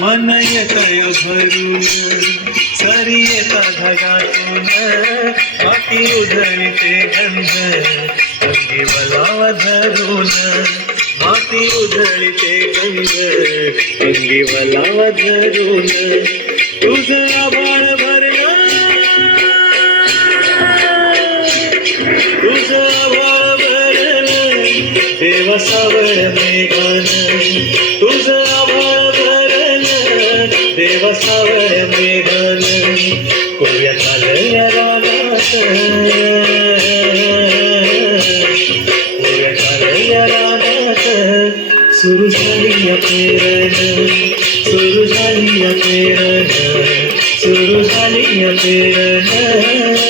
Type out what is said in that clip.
मन येतय भरून सरी येता ढगातून माती उधळते गंध अंगी वलावा धरून माती उधळते गंध अंगी वलावा धरून तुझं आभाळ भरलं तुझं आभाळ भरलं देवा सावळ मेघान तुझं आभाळ भरलं देवा सावळ मेघान कोया कालया रानात कोया कालया रानात सुरू झाली पेरण सुरू झाली पेरण सुरू झाली पेरण